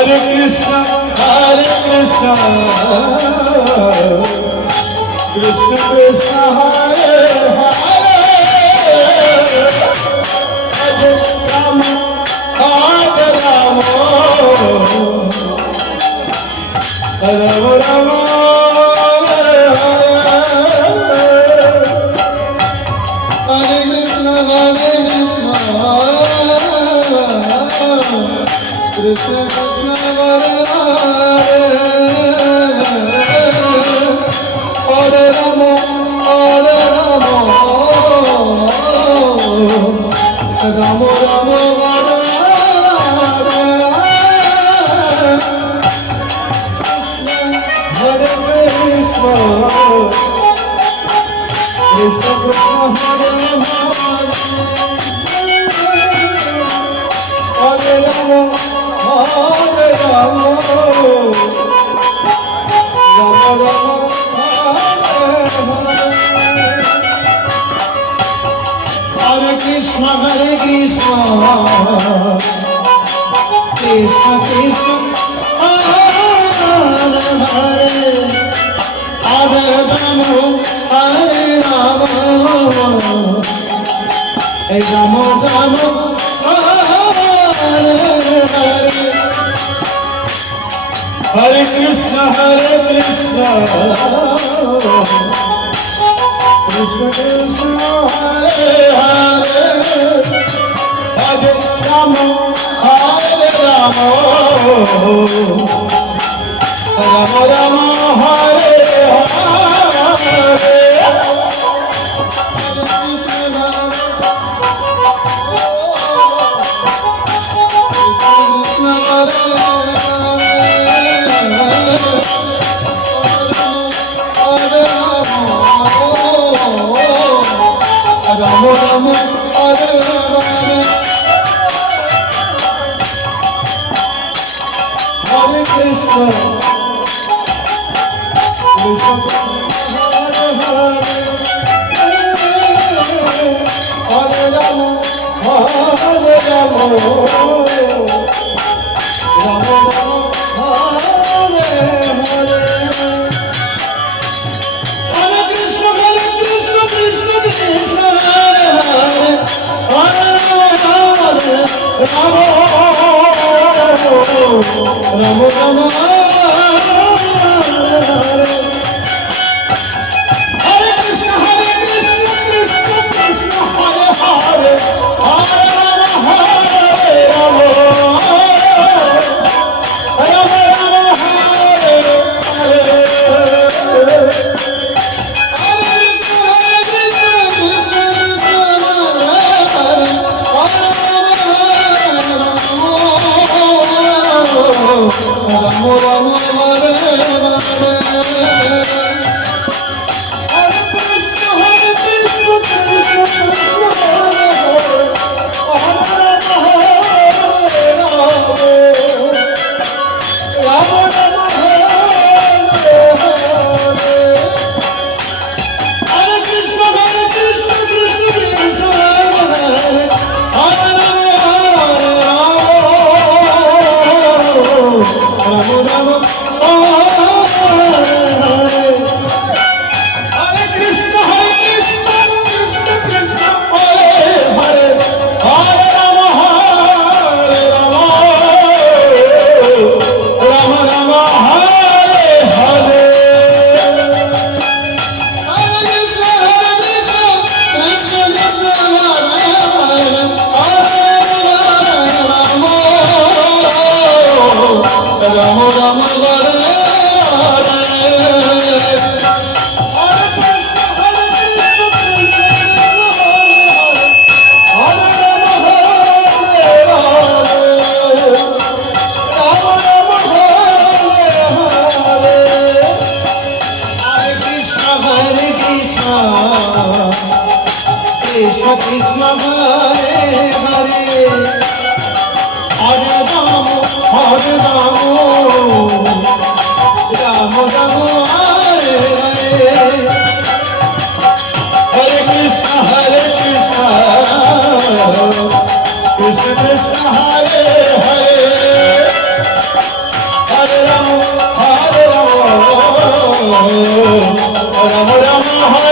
Hare Krishna, Krishna Krishna, Hare Hare, Hare Rama, Hare Rama, Rama Rama, Hare Hare, Hare Krishna, Krishna Krishna, Hare Hare, Hare Rama, Hare Rama, Rama Rama, Hare Hare, Hare Krishna, Krishna Krishna, Hare Hare, Hare Rama, Hare Rama, Rama Rama, Hare Hare. Hare Krishna, Krishna Krishna, Hare Hare, Hare Rama, Hare Rama, Rama Rama, Hare Hare. Hare Krishna, Krishna Krishna, Hare Hare, Hare Rama, Hare Rama, Rama Rama, Hare Hare. Rama Rama, Hare Hare, Hare Krishna, Krishna Krishna, Hare Hare, Hare Rama, Hare Rama, Rama Rama, Hare Hare. Hare Krishna, Krishna Krishna, Rama Rama, Hare Krishna, Krishna Krishna, Hare Hare, Hare Rama, Hare Rama, Rama Rama, Hare Hare. Rama Ram Ram Hare